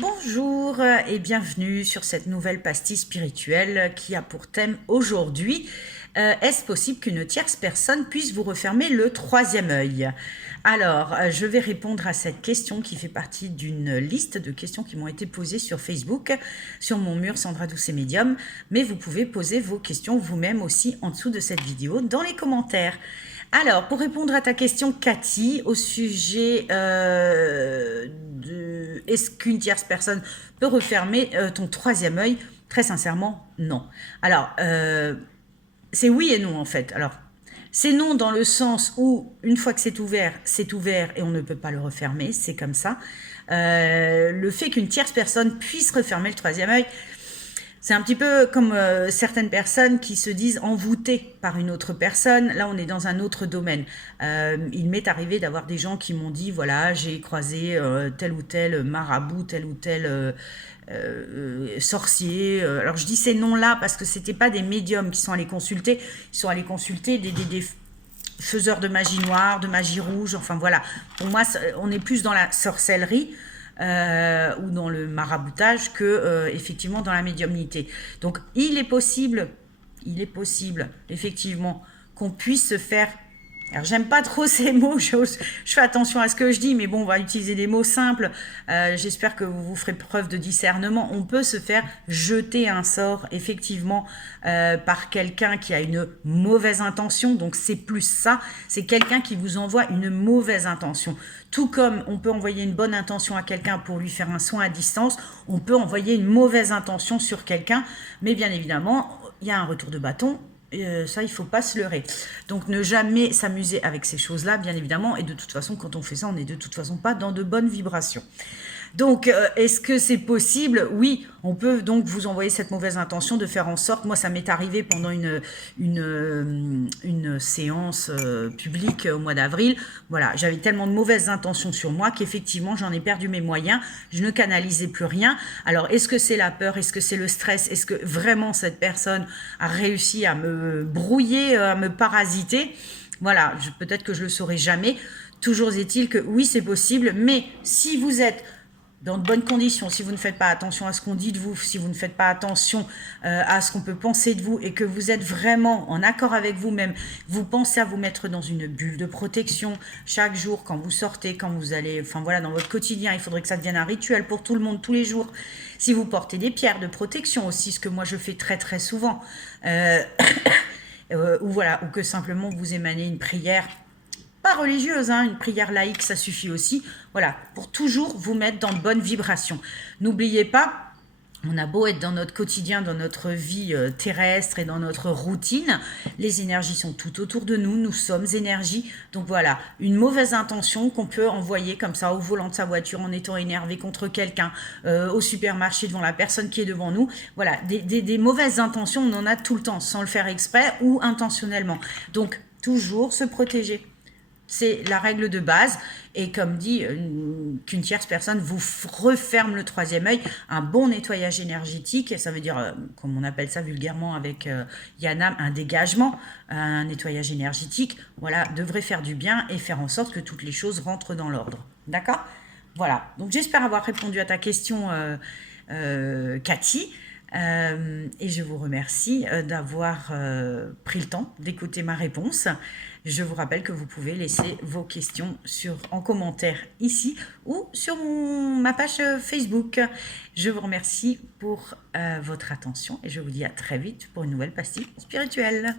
Bonjour et bienvenue sur cette nouvelle pastille spirituelle qui a pour thème aujourd'hui est-ce possible qu'une tierce personne puisse vous refermer le troisième œil? Alors, je vais répondre à cette question qui fait partie d'une liste de questions qui m'ont été posées sur Facebook, sur mon mur Sandra Doucet Médium, mais vous pouvez poser vos questions vous-même aussi en dessous de cette vidéo dans les commentaires. Alors, pour répondre à ta question, Cathy, au sujet de est-ce qu'une tierce personne peut refermer ton troisième œil? Très sincèrement, non. Alors, c'est oui et non en fait. Alors, c'est non dans le sens où, une fois que c'est ouvert et on ne peut pas le refermer, c'est comme ça. Le fait qu'une tierce personne puisse refermer le troisième œil, c'est un petit peu comme certaines personnes qui se disent envoûtées par une autre personne. Là, on est dans un autre domaine. Il m'est arrivé d'avoir des gens qui m'ont dit, voilà, j'ai croisé tel ou tel marabout, tel ou tel sorcier. Alors, je dis ces noms-là parce que c'était pas des médiums qui sont allés consulter. Ils sont allés consulter des faiseurs de magie noire, de magie rouge. Enfin, voilà. Pour moi, on est plus dans la sorcellerie. Ou dans le maraboutage que effectivement dans la médiumnité. Donc il est possible effectivement qu'on puisse se faire. Alors j'aime pas trop ces mots, je fais attention à ce que je dis, mais bon, on va utiliser des mots simples. J'espère que vous ferez preuve de discernement. On peut se faire jeter un sort, effectivement, par quelqu'un qui a une mauvaise intention. Donc c'est plus ça, c'est quelqu'un qui vous envoie une mauvaise intention. Tout comme on peut envoyer une bonne intention à quelqu'un pour lui faire un soin à distance, on peut envoyer une mauvaise intention sur quelqu'un, mais bien évidemment, il y a un retour de bâton. Ça, il ne faut pas se leurrer. Donc, ne jamais s'amuser avec ces choses-là, bien évidemment. Et de toute façon, quand on fait ça, on n'est de toute façon pas dans de bonnes vibrations. Donc, est-ce que c'est possible? Oui, on peut donc vous envoyer cette mauvaise intention de faire en sorte. Moi, ça m'est arrivé pendant une séance publique au mois d'avril. Voilà, j'avais tellement de mauvaises intentions sur moi qu'effectivement, j'en ai perdu mes moyens. Je ne canalisais plus rien. Alors, est-ce que c'est la peur? Est-ce que c'est le stress? Est-ce que vraiment cette personne a réussi à me brouiller, à me parasiter? Voilà, peut-être que je le saurai jamais. Toujours est-il que oui, c'est possible. Mais si vous êtes dans de bonnes conditions, si vous ne faites pas attention à ce qu'on dit de vous, si vous ne faites pas attention à ce qu'on peut penser de vous et que vous êtes vraiment en accord avec vous-même, vous pensez à vous mettre dans une bulle de protection chaque jour quand vous sortez, quand vous allez, enfin voilà, dans votre quotidien, il faudrait que ça devienne un rituel pour tout le monde tous les jours. Si vous portez des pierres de protection aussi, ce que moi je fais très très souvent, ou voilà, ou que simplement vous émanez une prière pas religieuse, hein, une prière laïque, ça suffit aussi. Voilà, pour toujours vous mettre dans de bonnes vibrations. N'oubliez pas, on a beau être dans notre quotidien, dans notre vie terrestre et dans notre routine, les énergies sont tout autour de nous, nous sommes énergie. Donc voilà, une mauvaise intention qu'on peut envoyer comme ça au volant de sa voiture en étant énervé contre quelqu'un, au supermarché devant la personne qui est devant nous. Voilà, des mauvaises intentions, on en a tout le temps, sans le faire exprès ou intentionnellement. Donc toujours se protéger. C'est la règle de base. Et comme dit, qu'une tierce personne vous referme le troisième œil, un bon nettoyage énergétique, ça veut dire, comme on appelle ça vulgairement avec Yana, un dégagement, un nettoyage énergétique, voilà, devrait faire du bien et faire en sorte que toutes les choses rentrent dans l'ordre. D'accord? Voilà. Donc j'espère avoir répondu à ta question, Cathy. Et je vous remercie d'avoir pris le temps d'écouter ma réponse. Je vous rappelle que vous pouvez laisser vos questions en commentaire ici ou sur ma page Facebook. Je vous remercie pour votre attention et je vous dis à très vite pour une nouvelle pastille spirituelle.